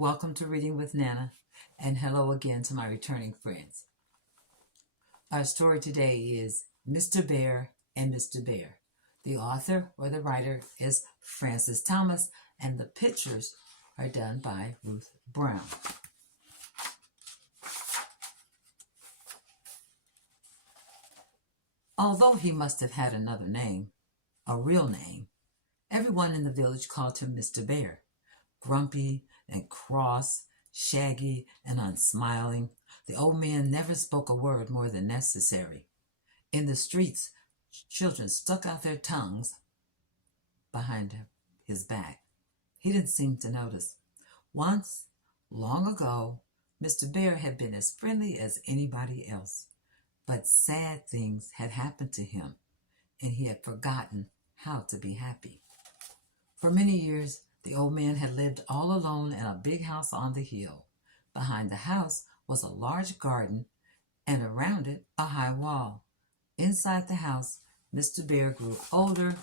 Welcome to Reading with Nana, and hello again to my returning friends. Our story today is Mr. Bear and Mr. Bear. The author or the writer is Frances Thomas, and the pictures are done by Ruth Brown. Although he must have had another name, a real name, everyone in the village called him Mr. Bear. Grumpy and cross, shaggy and unsmiling, the old man never spoke a word more than necessary. In the streets, children stuck out their tongues behind his back. He didn't seem to notice. Once, long ago, Mr. Bear had been as friendly as anybody else, but sad things had happened to him, and he had forgotten how to be happy. For many years, the old man had lived all alone in a big house on the hill. Behind the house was a large garden, and around it a high wall. Inside the house, Mr. Bear grew older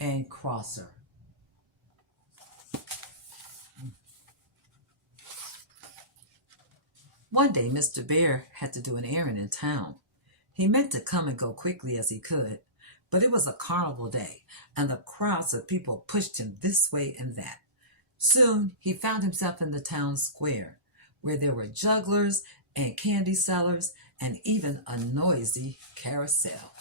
and crosser. One day, Mr. Bear had to do an errand in town. He meant to come and go quickly as he could, but it was a carnival day, and the crowds of people pushed him this way and that. Soon he found himself in the town square, where there were jugglers and candy sellers and even a noisy carousel.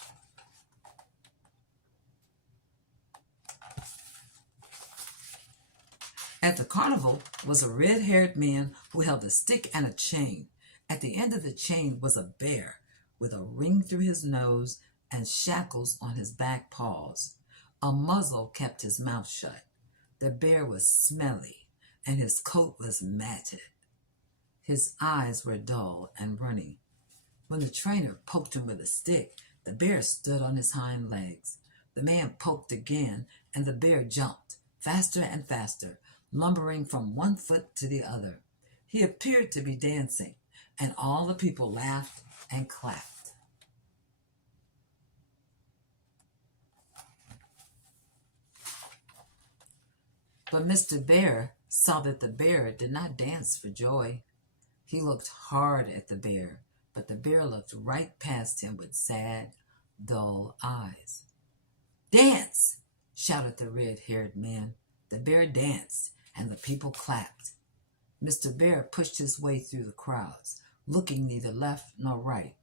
At the carnival was a red-haired man who held a stick and a chain. At the end of the chain was a bear with a ring through his nose and shackles on his back paws. A muzzle kept his mouth shut. The bear was smelly, and his coat was matted. His eyes were dull and running. When the trainer poked him with a stick, the bear stood on his hind legs. The man poked again, and the bear jumped, faster and faster, lumbering from one foot to the other. He appeared to be dancing, and all the people laughed and clapped. But Mr. Bear saw that the bear did not dance for joy. He looked hard at the bear, but the bear looked right past him with sad, dull eyes. "Dance!" shouted the red-haired man. The bear danced, and the people clapped. Mr. Bear pushed his way through the crowds, looking neither left nor right.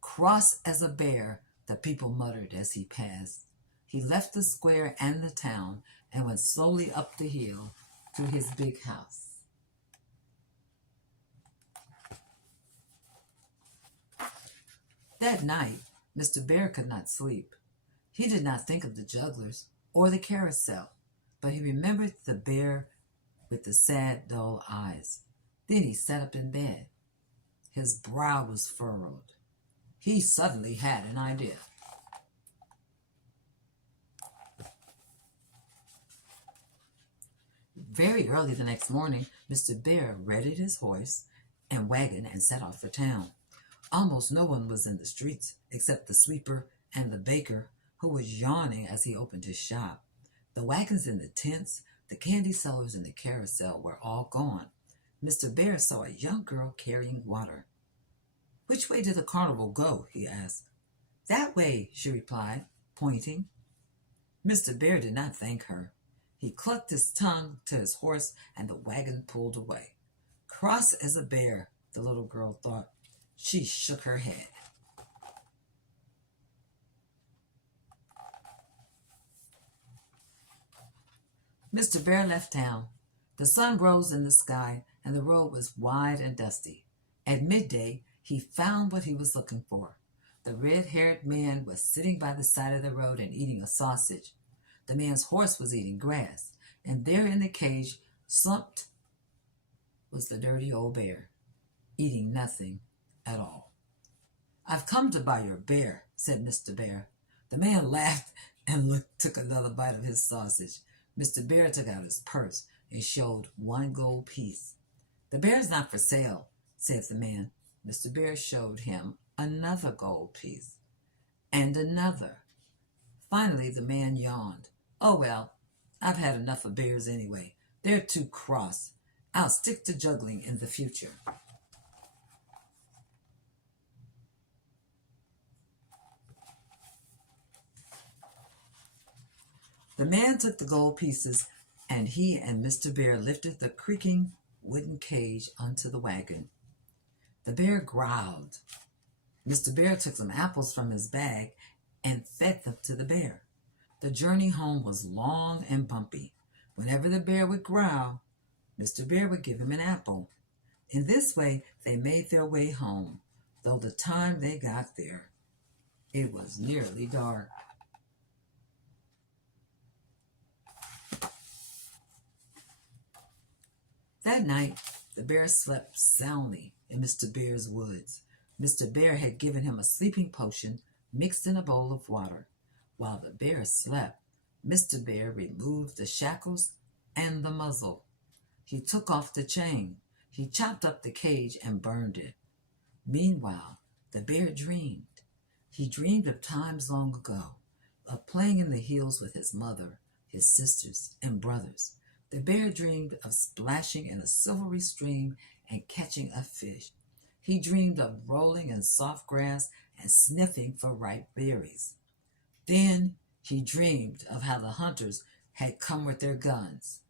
"Cross as a bear," the people muttered as he passed. He left the square and the town and went slowly up the hill to his big house. That night, Mr. Bear could not sleep. He did not think of the jugglers or the carousel, but he remembered the bear with the sad, dull eyes. Then he sat up in bed. His brow was furrowed. He suddenly had an idea. Very early the next morning, Mr. Bear readied his horse and wagon and set off for town. Almost no one was in the streets except the sweeper and the baker, who was yawning as he opened his shop. The wagons and the tents, the candy sellers and the carousel were all gone. Mr. Bear saw a young girl carrying water. "Which way did the carnival go?" he asked. "That way," she replied, pointing. Mr. Bear did not thank her. He clucked his tongue to his horse, and the wagon pulled away. "Cross as a bear," the little girl thought. She shook her head. Mr. Bear left town. The sun rose in the sky, and the road was wide and dusty. At midday, he found what he was looking for. The red-haired man was sitting by the side of the road and eating a sausage. The man's horse was eating grass, and there in the cage, slumped, was the dirty old bear, eating nothing at all. "I've come to buy your bear," said Mr. Bear. The man laughed and took another bite of his sausage. Mr. Bear took out his purse and showed one gold piece. "The bear's not for sale," said the man. Mr. Bear showed him another gold piece, and another. Finally, the man yawned. "Oh, well, I've had enough of bears anyway. They're too cross. I'll stick to juggling in the future. The man took the gold pieces, and he and Mr. Bear lifted the creaking wooden cage onto the wagon. The bear growled. Mr. Bear took some apples from his bag and fed them to the bear. The journey home was long and bumpy. Whenever the bear would growl, Mr. Bear would give him an apple. In this way, they made their way home, though the time they got there, it was nearly dark. That night, the bear slept soundly in Mr. Bear's woods. Mr. Bear had given him a sleeping potion mixed in a bowl of water. While the bear slept, Mr. Bear removed the shackles and the muzzle. He took off the chain. He chopped up the cage and burned it. Meanwhile, the bear dreamed. He dreamed of times long ago, of playing in the hills with his mother, his sisters, and brothers. The bear dreamed of splashing in a silvery stream and catching a fish. He dreamed of rolling in soft grass and sniffing for ripe berries. Then he dreamed of how the hunters had come with their guns.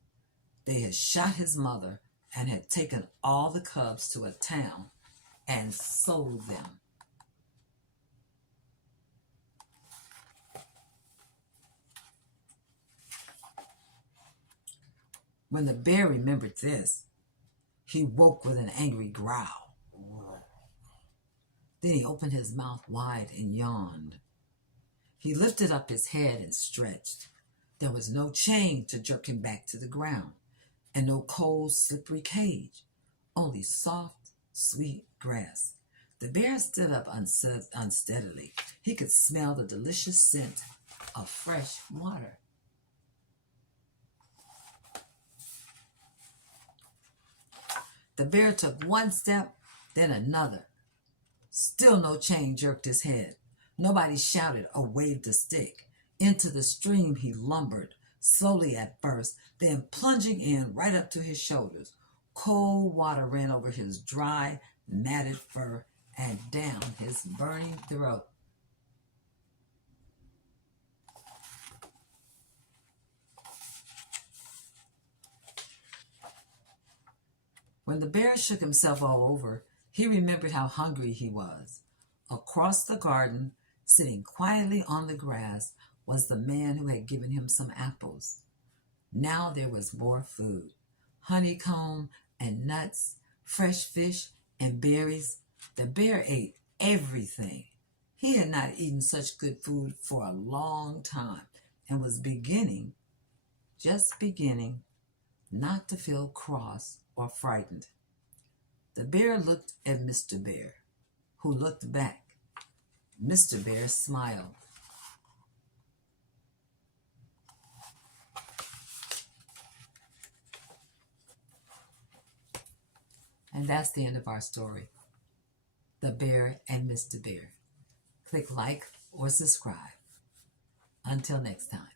They had shot his mother and had taken all the cubs to a town and sold them. When the bear remembered this, he woke with an angry growl. Then he opened his mouth wide and yawned. He lifted up his head and stretched. There was no chain to jerk him back to the ground, and no cold, slippery cage, only soft, sweet grass. The bear stood up unsteadily. He could smell the delicious scent of fresh water. The bear took one step, then another. Still no chain jerked his head. Nobody shouted or waved a stick. Into the stream he lumbered, slowly at first, then plunging in right up to his shoulders. Cold water ran over his dry, matted fur and down his burning throat. When the bear shook himself all over, he remembered how hungry he was. Across the garden, sitting quietly on the grass, was the man who had given him some apples. Now there was more food: honeycomb and nuts, fresh fish and berries. The bear ate everything. He had not eaten such good food for a long time and was just beginning, not to feel cross or frightened. The bear looked at Mr. Bear, who looked back. Mr. Bear smiled. And that's the end of our story, The Bear and Mr. Bear. Click like or subscribe. Until next time.